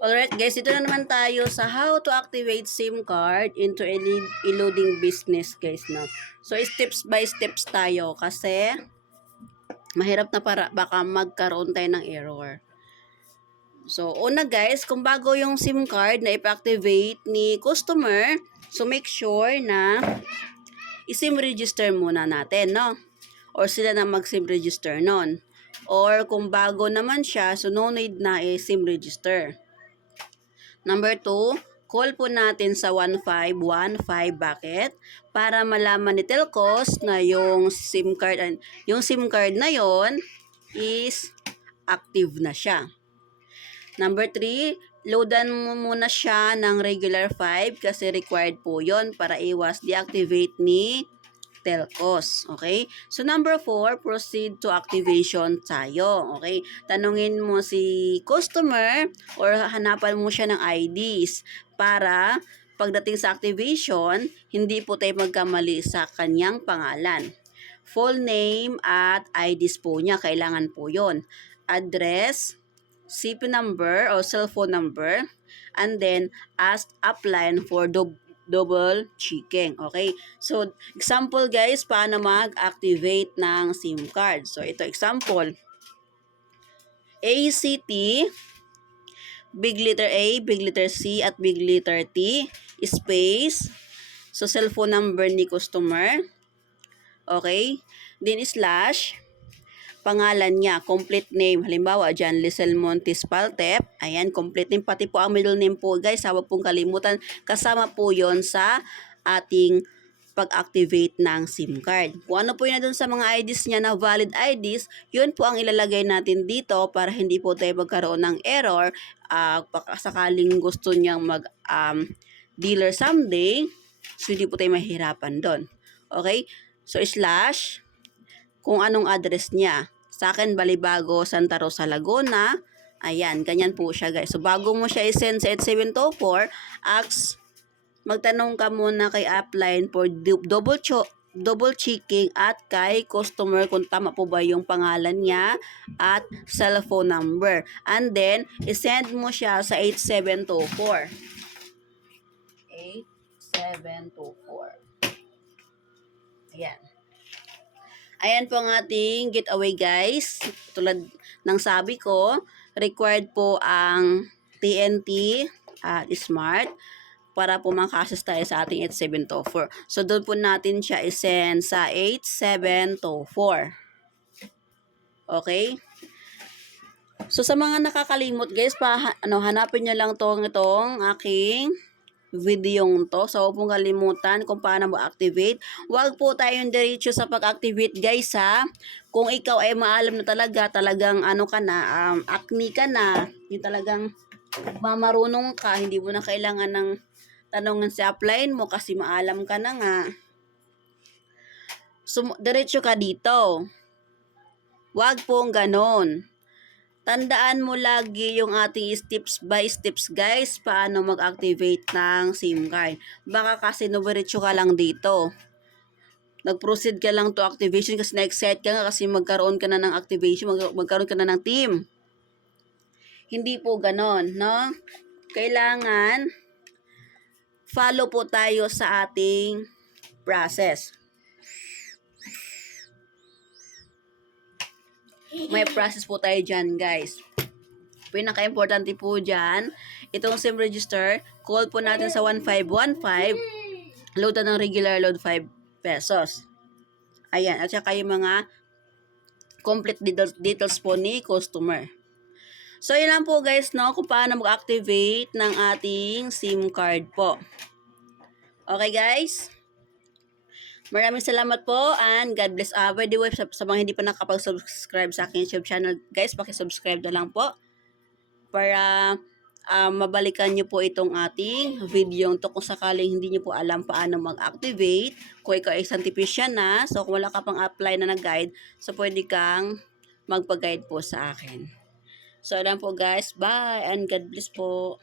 Alright guys, dito na naman tayo sa how to activate SIM card into a loading business guys, no. So steps by steps tayo kasi mahirap na para baka magkaroon tayo ng error. So una guys, kung bago yung SIM card na ipa-activate ni customer, so make sure na i-SIM register muna natin, no. Or sila na mag-SIM register nun. Or kung bago naman siya, so no need na i-SIM register. Number 2, call po natin sa 1515. Bakit? Para malaman ni Telcos na yung SIM card na yon is active na siya. Number 3, loadan mo muna siya ng regular 5 kasi required po yon para iwas deactivate ni Telcos. Okay? So, number 4, proceed to activation tayo. Okay? Tanungin mo si customer or hanapan mo siya ng IDs para pagdating sa activation, hindi po tayo magkamali sa kanyang pangalan. Full name at IDs po niya. Kailangan po yon. Address, CP number or cellphone number, and then ask upline for double checking. Okay? So, example guys, paano mag-activate ng SIM card. So, ito example. ACT, big letter A, big letter C, at big letter T, space. So, cellphone number ni customer. Okay? Then, slash. Pangalan niya, complete name. Halimbawa, dyan, Lisel Montes Paltep. Ayan, complete name. Pati po ang middle name po, guys. Huwag pong kalimutan. Kasama po yon sa ating pag-activate ng SIM card. Kung ano po yun doon sa mga IDs niya na valid IDs, yun po ang ilalagay natin dito para hindi po tayo magkaroon ng error. Sakaling gusto niyang mag-dealer someday, so hindi po tayo mahirapan doon. Okay? So, slash kung anong address niya. Sa akin, Balibago, Santa Rosa, Laguna. Ayan, ganyan po siya guys. So, bago mo siya i-send sa 8724, magtanong ka muna kay upline for double checking at kay customer kung tama po ba yung pangalan niya at cellphone number. And then, i-send mo siya sa 8724. 8724. Ayan. Ayan po ang ating getaway guys. Tulad ng sabi ko, required po ang TNT at Smart para po makasis tayo sa ating 8724. So doon po natin siya i-send sa 8724. Okay? So sa mga nakakalimot guys, hanapin nyo lang itong aking videong to. So, huwag pong kalimutan kung paano mo-activate. Huwag po tayong diretso sa pag-activate guys ha. Kung ikaw ay maalam na talagang acme ka na, yung talagang mamarunong ka, hindi mo na kailangan ng tanongan sa upline mo kasi maalam ka na nga. So, diretso ka dito. Huwag pong ganon. Tandaan mo lagi yung ating steps by steps guys, paano mag-activate ng SIM card. Baka kasi nuberetso ka lang dito. Nag-proceed ka lang to activation kasi na-excite ka nga kasi magkaroon ka na ng activation, magkaroon ka na ng team. Hindi po ganon, no? Kailangan follow po tayo sa ating process. May process po tayo dyan, guys. Pinaka-importante po dyan, itong SIM register, call po natin sa 1515, load na ng regular load 5 pesos. Ayan, at saka yung mga complete details po ni customer. So, yun lang po guys, no, kung paano mag-activate ng ating SIM card po. Okay, guys? Maraming salamat po and God bless. By the way, sa mga hindi pa nakapag-subscribe sa aking YouTube channel, guys, paki-subscribe na lang po para mabalikan nyo po itong ating video to kung sakaling hindi nyo po alam paano mag-activate. Kung ikaw ay scientific na, so kung wala ka pang apply na nag-guide, so pwede kang magpag-guide po sa akin. So, alam po guys, bye and God bless po.